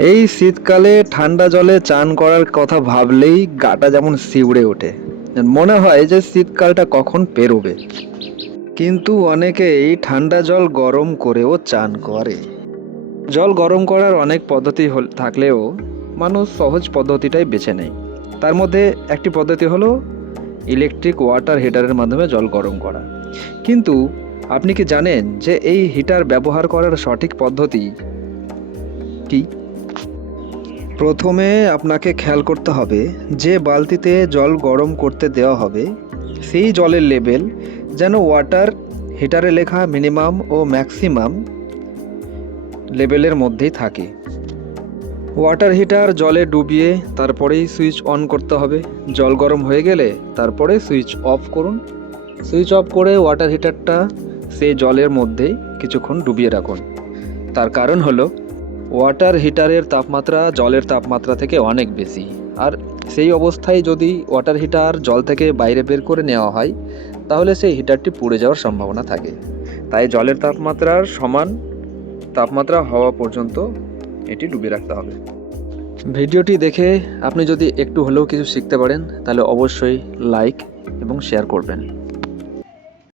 এই শীতকালে ঠান্ডা জলে চান করার কথা ভাবলেই গাটা যেমন শিউড়ে ওঠে। মনে হয় যে শীতকালটা কখন পেরোবে। কিন্তু অনেকেই ঠান্ডা জল গরম করেও চান করে। জল গরম করার অনেক পদ্ধতি থাকলেও মানুষ সহজ পদ্ধতিটাই বেছে নেয়। তার মধ্যে একটি পদ্ধতি হলো ইলেকট্রিক ওয়াটার হিটারের মাধ্যমে জল গরম করা। কিন্তু আপনি কি জানেন যে এই হিটার ব্যবহার করার সঠিক পদ্ধতি কি? প্রথমে আপনাকে খেয়াল করতে হবে যে বালতিতে জল গরম করতে দেওয়া হবে, সেই জলের লেভেল যেন ওয়াটার হিটারে লেখা মিনিমাম ও ম্যাক্সিমাম লেভেলের মধ্যেই থাকে। ওয়াটার হিটার জলে ডুবিয়ে তারপরেই সুইচ অন করতে হবে। জল গরম হয়ে গেলে তারপরে সুইচ অফ করুন। সুইচ অফ করে ওয়াটার হিটারটা সেই জলের মধ্যেই কিছুক্ষণ ডুবিয়ে রাখুন। তার কারণ হলো ওয়াটার হিটারের তাপমাত্রা জলের তাপমাত্রা থেকে অনেক বেশি। আর সেই অবস্থায় যদি ওয়াটার হিটার জল থেকে বাইরে বের করে নেওয়া হয়, তাহলে সেই হিটারটি পুড়ে যাওয়ার সম্ভাবনা থাকে। তাই জলের তাপমাত্রার সমান তাপমাত্রা হওয়া পর্যন্ত এটি ডুবে রাখতে হবে। ভিডিওটি দেখে আপনি যদি একটু হলেও কিছু শিখতে পারেন, তাহলে অবশ্যই লাইক এবং শেয়ার করবেন।